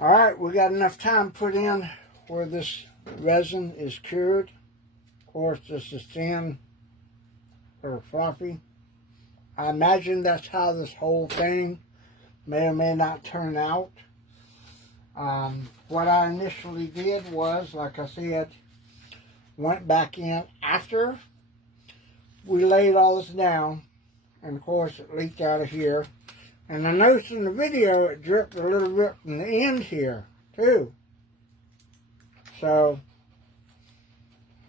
Alright, we got enough time put in where this resin is cured. Of course, this is thin or floppy. I imagine that's how this whole thing may or may not turn out. What I initially did was, like I said, went back in after we laid all this down, and of course it leaked out of here. And I noticed in the video it dripped a little bit from the end here too. So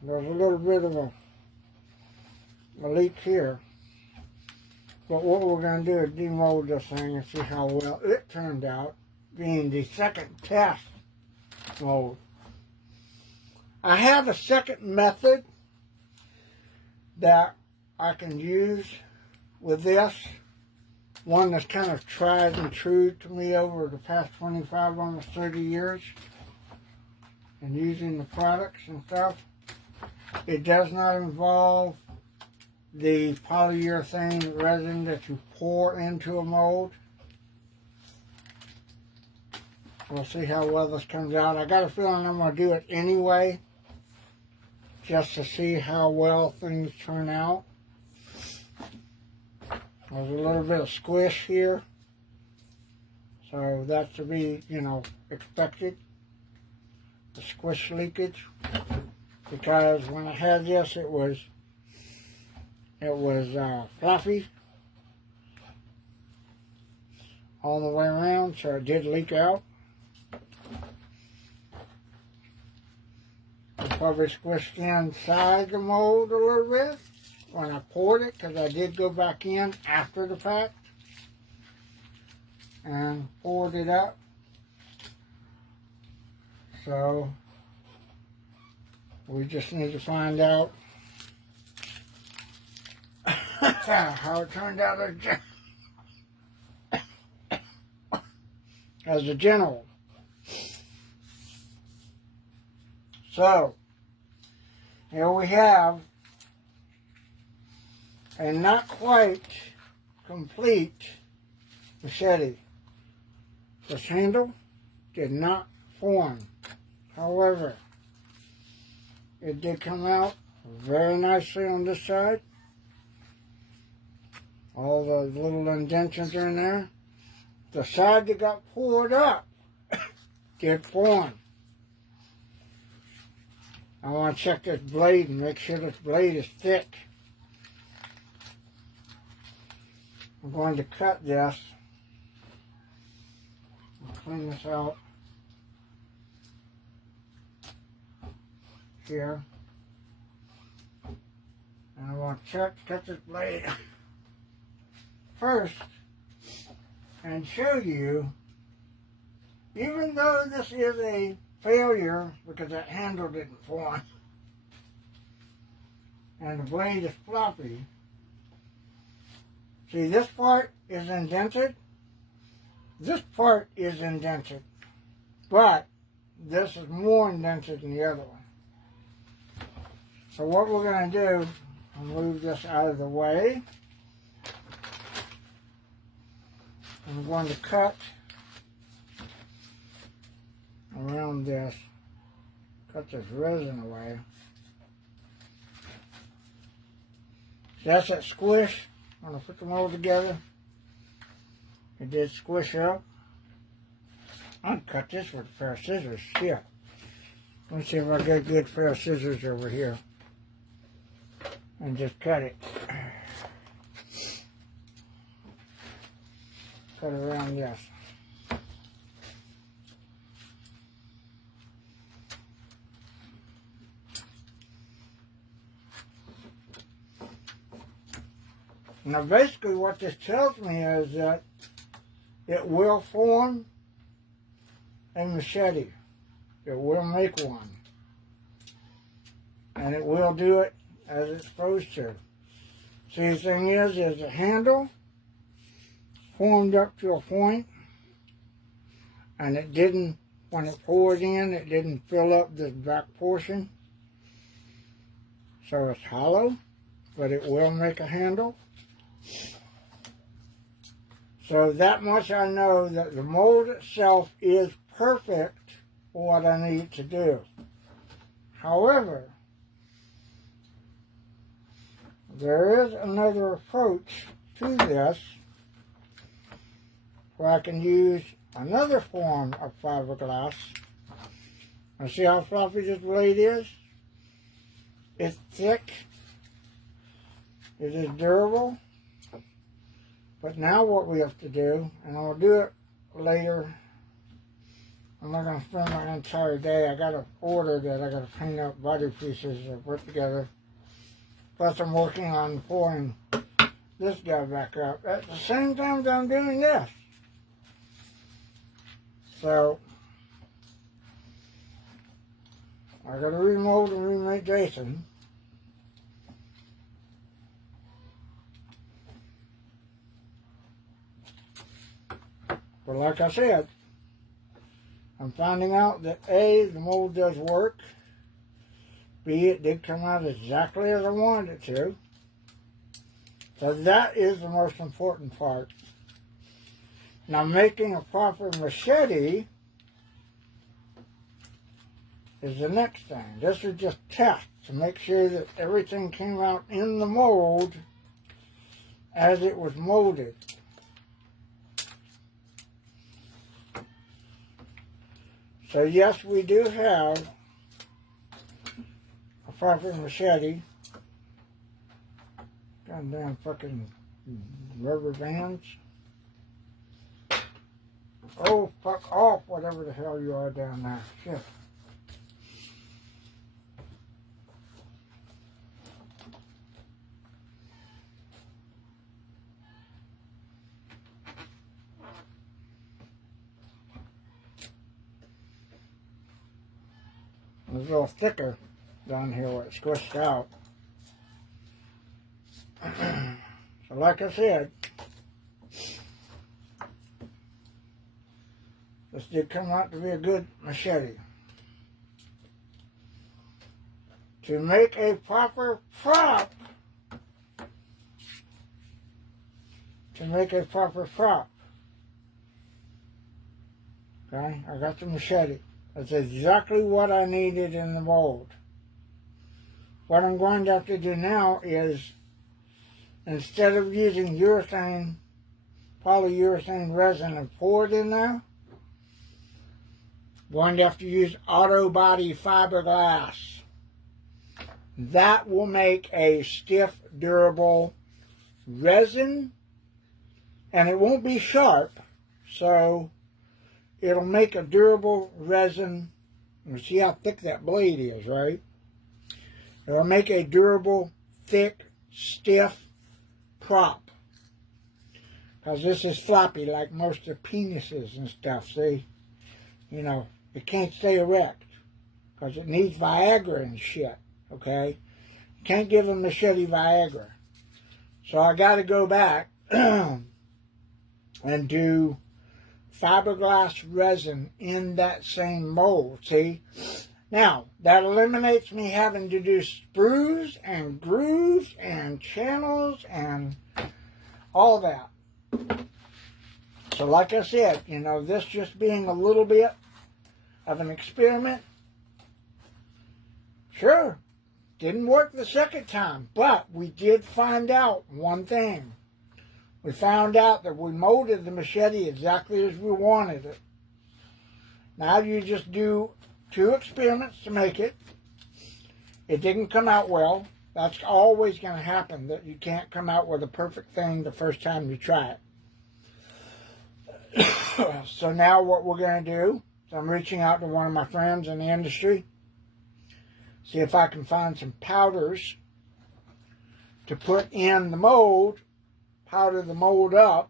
there's a little bit of a leak here. But what we're going to do is demold this thing and see how well it turned out, being the second test mold. I have a second method that I can use with this. One that's kind of tried and true to me over the past 25, almost 30 years. And using the products and stuff. It does not involve the polyurethane resin that you pour into a mold. We'll see how well this comes out. I got a feeling I'm going to do it anyway, just to see how well things turn out. There's a little bit of squish here, so that's to be, expected. The squish leakage, because when I had this, it was fluffy all the way around, so it did leak out. I probably squished inside the mold a little bit when I poured it, because I did go back in after the fact and poured it up. So we just need to find out how it turned out as a general. So here we have a not quite complete machete. This handle did not form. However, it did come out very nicely on this side. All the little indentions are in there. The side that got poured up did form. I want to check this blade and make sure this blade is thick. I'm going to cut this. I'll clean this out here. And I want to cut this blade first and show you, even though this is a failure because that handle didn't form and the blade is floppy. See, this part is indented. This part is indented. But this is more indented than the other one. So what we're going to do, I'll move this out of the way. I'm going to cut around this. Cut this resin away. See, that's that squish. When I put them all together, it did squish up. I can cut this with a pair of scissors. Yeah. Let me see if I get a good pair of scissors over here. And just cut it. Cut around this. Now basically what this tells me is that it will form a machete. It will make one. And it will do it as it's supposed to. See, the thing is the handle formed up to a point, and it didn't, when it poured in, it didn't fill up this back portion. So it's hollow, but it will make a handle. So that much I know, that the mold itself is perfect for what I need to do. However, there is another approach to this where I can use another form of fiberglass. And see how fluffy this blade is? It's thick. It is durable. But now what we have to do, and I'll do it later. I'm not going to spend my entire day. I got an order that I got to paint up body pieces and put together. Plus I'm working on pouring this guy back up at the same time that I'm doing this. So I got to remold and remake Jason. But like I said, I'm finding out that A, the mold does work. B, it did come out exactly as I wanted it to. So that is the most important part. Now making a proper machete is the next thing. This is just test to make sure that everything came out in the mold as it was molded. So yes, we do have a proper machete. Goddamn fucking rubber bands. Oh, fuck off, whatever the hell you are down there. Shit. It's a little thicker down here where it's squished out. So like I said, this did come out to be a good machete. To make a proper prop, okay, I got the machete. That's exactly what I needed in the mold. What I'm going to have to do now is, instead of using urethane, polyurethane resin and pour it in there, I'm going to have to use auto body fiberglass. That will make a stiff, durable resin, and it won't be sharp, so it'll make a durable resin. You see how thick that blade is, right? It'll make a durable, thick, stiff prop. Because this is floppy like most of penises and stuff, see? You know, it can't stay erect. Because it needs Viagra and shit, okay? You can't give a machete Viagra. So I got to go back and do fiberglass resin in that same mold, see? Now, that eliminates me having to do sprues and grooves and channels and all that. So like I said, you know, this just being a little bit of an experiment, sure, didn't work the second time, but we did find out one thing. We found out that we molded the machete exactly as we wanted it. Now you just do 2 experiments to make it. It didn't come out well. That's always going to happen, that you can't come out with a perfect thing the first time you try it. So now what we're going to do is I'm reaching out to one of my friends in the industry, see if I can find some powders to put in the mold, powder the mold up,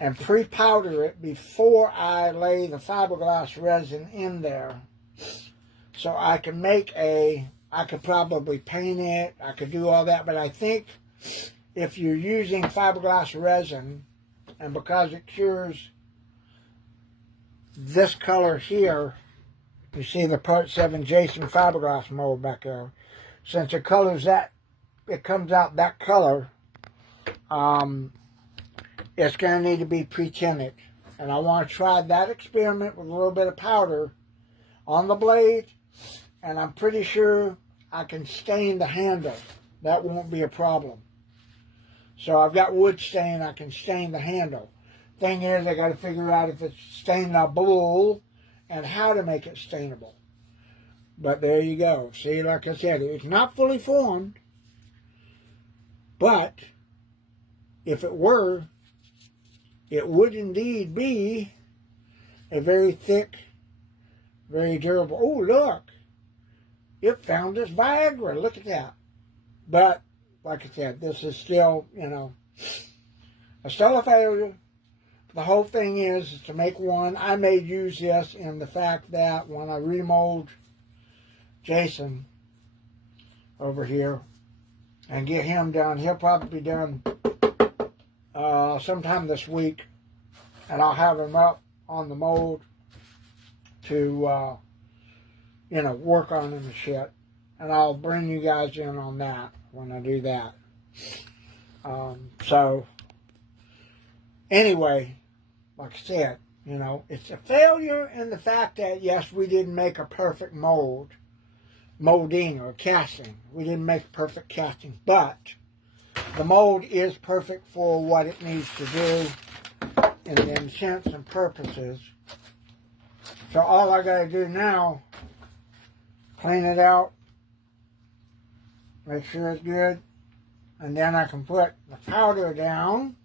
and pre-powder it before I lay the fiberglass resin in there. So I can make I could probably paint it, I could do all that, but I think if you're using fiberglass resin, and because it cures this color here, you see the Part 7 Jason fiberglass mold back there, since it colors that, it comes out that color, it's going to need to be pre-tinted. And I want to try that experiment with a little bit of powder on the blade. And I'm pretty sure I can stain the handle. That won't be a problem. So I've got wood stain, I can stain the handle. Thing is, I got to figure out if it's stainable and how to make it stainable. But there you go. See, like I said, it's not fully formed. But if it were, it would indeed be a very thick, very durable. Oh, look. It found its Viagra. Look at that. But, like I said, this is still, still a failure. The whole thing is to make one. I may use this in the fact that when I remold Jason over here and get him done, he'll probably be done sometime this week. And I'll have him up on the mold to, work on him and shit. And I'll bring you guys in on that when I do that. So, anyway, like I said, it's a failure in the fact that, yes, we didn't make a perfect molding or casting. We didn't make a perfect casting, but the mold is perfect for what it needs to do in the intents and purposes. So all I got to do now, clean it out, make sure it's good, and then I can put the powder down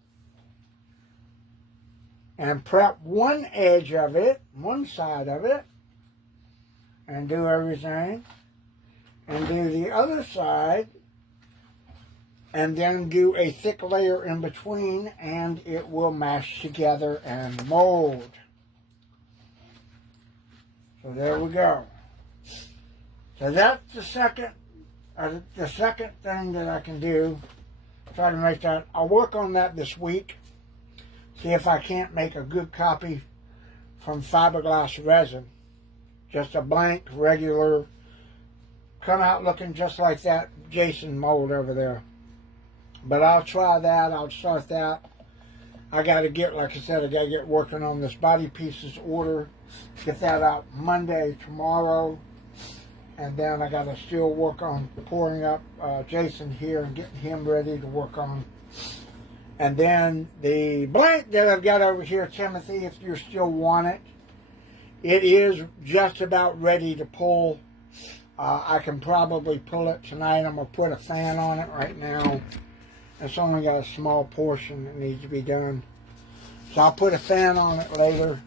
and prep one edge of it, one side of it, and do everything, and do the other side, and then do a thick layer in between, and it will mash together and mold. So there we go. So that's the second thing that I can do. Try to make that. I'll work on that this week. See if I can't make a good copy from fiberglass resin. Just a blank, regular, come out looking just like that Jason mold over there. But I'll try that. I'll start that. I got to get, like I said, I got to get working on this body pieces order. Get that out Monday, tomorrow. And then I got to still work on pouring up Jason here and getting him ready to work on. And then the blank that I've got over here, Timothy, if you still want it, it is just about ready to pull. I can probably pull it tonight. I'm going to put a fan on it right now. It's only got a small portion that needs to be done. So I'll put a fan on it later.